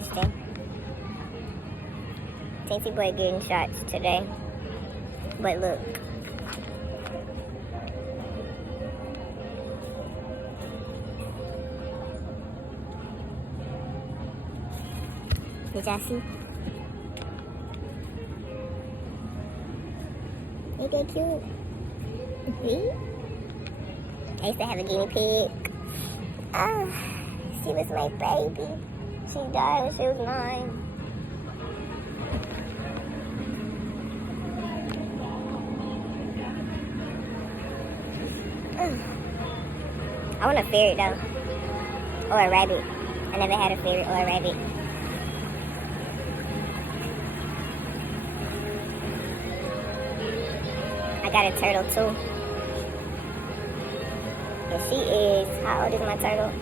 thirsty. Teensy boy getting shots today. But look. Did y'all see? Ain't that cute? See? I used to have a guinea pig. She was my baby. She died when she was 9. I want a ferret though. Or a rabbit. I never had a ferret or a rabbit. I got a turtle too. And she is, how old is my turtle?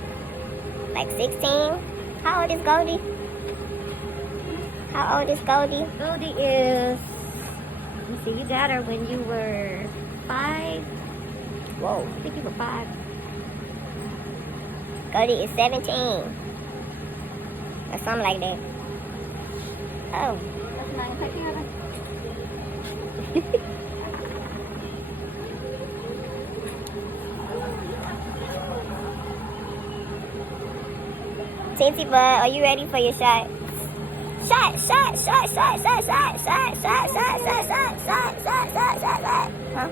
Like 16? How old is Goldie? How old is Goldie? Goldie is, let me see, you got her when you were 5. Whoa, I think you were 5. Goldie is 17. Or something like that. Oh. That's not a picture of her? Teensy bud, are you ready for your shot? Shot. Huh?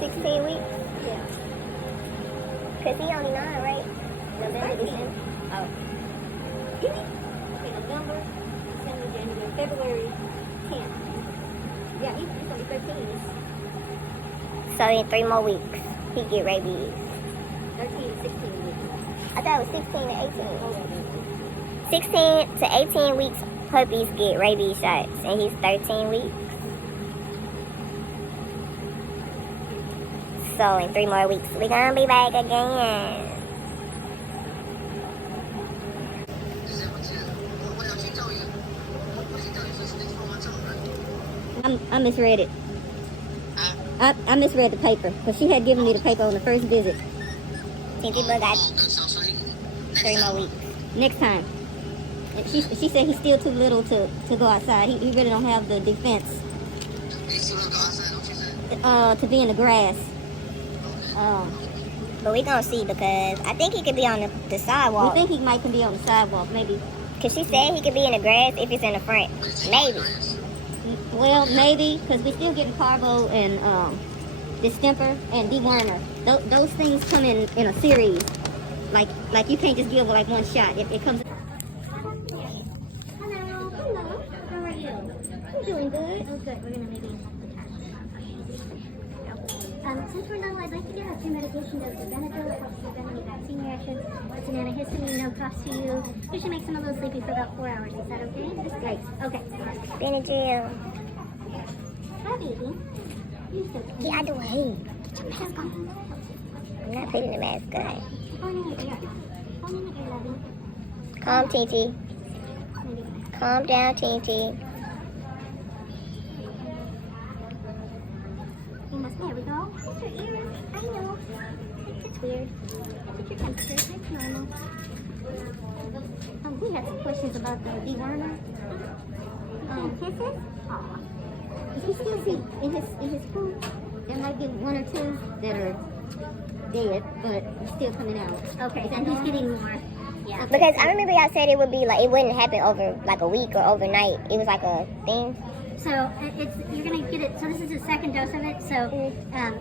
16 weeks? Yeah. Cause he only 9, right? November, December. Oh. November, December, January, February 10th. Yeah, he's only 13. So in 3 more weeks, he get rabies. 13, 16 weeks. I thought it was 16 to 18. 16 to 18 weeks, puppies get rabies shots, and he's 13 weeks. So in 3 more weeks, we're gonna be back again. I misread it. I misread the paper, because she had given me the paper on the first visit. Teensy bud got 3 more weeks. Next time. And she said he's still too little to go outside. He really don't have the defense to be in the grass. But we gonna see, because I think he could be on the sidewalk. We think he might can be on the sidewalk, maybe. Because she said he could be in the grass if it's in the front. Maybe. Well, maybe, because we're still getting parvo and distemper and dewormer. Those things come in a series. Like you can't just give like one shot. It comes. Hello. How are you? I'm doing good. Oh, good. We're gonna maybe. Since we're not, I'd like to give a pre-medication dose of Benadryl. It helps prevent any vaccine reactions. It's an antihistamine, no cost to you. Usually makes them a little sleepy for about 4 hours. Is that okay? That's great. Okay. Benadryl. Hi, baby. You're so cute. Get out the way. Get your mask on. I'm not putting the mask on. Phone in your ear. Phone in your ear, lovey. Calm, Teensy. Maybe. Calm down, Teensy. You must. There we go. That's your ears. I know. It's weird. That's your temperature. It's normal. We had some questions about the dewormer. Kisses? Aw. He still see in his food. There might be 1 or 2 that are dead, but still coming out. Okay, then he's getting more. Yeah. Because I remember y'all said it would be like, it wouldn't happen over like a week or overnight. It was like a thing. So you're gonna get it. So this is the second dose of it. So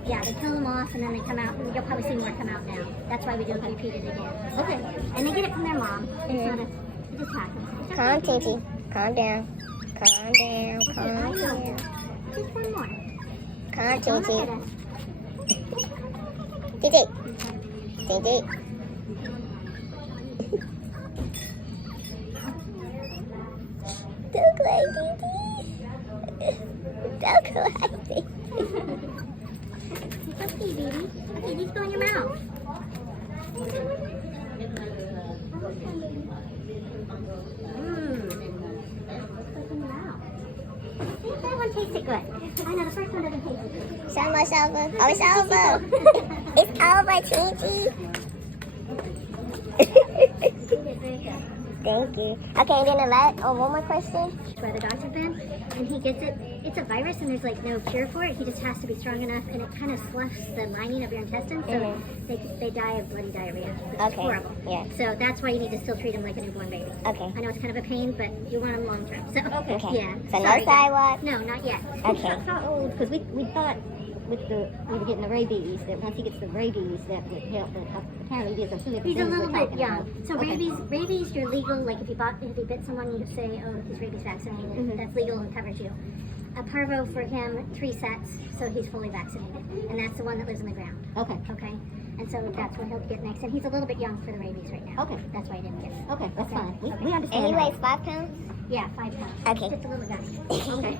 yeah, they kill them off and then they come out. And you'll probably see more come out now. That's why we don't repeat it again. Okay. And they get it from their mom. It's not a. It just happens. Calm, Teensy. Calm down. Calm down. Okay, I Calm know. down. Just one more. Calm, Don't look Teensy. at us. Teensy. Teensy. Don't cry, Teensy. Don't cry, Teensy. It's okay, baby. Okay, these go in your mouth. That one tasted good. I know the first one doesn't taste good. It's almost over. Oh, it's over. It's over, Teensy. Thank you. Okay, and then one more question. Where the dogs have been, and he gets it. It's a virus, and there's like no cure for it. He just has to be strong enough, and it kind of sloughs the lining of your intestines, so they die of bloody diarrhea, which is horrible. Yeah. So that's why you need to still treat him like a newborn baby. Okay. I know it's kind of a pain, but you want him long term. So Okay. yeah. So Sorry, no sidewalk? No, not yet. Okay. How old? Because we thought we were getting the rabies, that once he gets the rabies, that would help. But apparently he is. He's a little bit young. So rabies, you're legal. Like if you bit someone, you say, oh, he's rabies vaccinated. That's legal and covers you. A parvo for him, 3 sets, so he's fully vaccinated, and that's the one that lives in the ground. Okay. Okay. And so that's what he'll get next. And he's a little bit young for the rabies right now. Okay. That's why he didn't get it. Okay, that's fine. We understand. And he that. weighs 5 pounds? Yeah, 5 pounds. Okay. Just a little guy. Okay.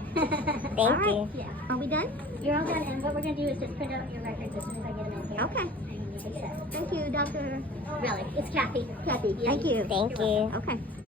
Thank you. Yeah. Are we done? You're all done, and what we're going to do is just print out your records as soon as I get them in here. Okay. And you can set. Thank you, Doctor. Really, it's Kathy. Kathy. Yeah. Thank you. Thank you. Okay.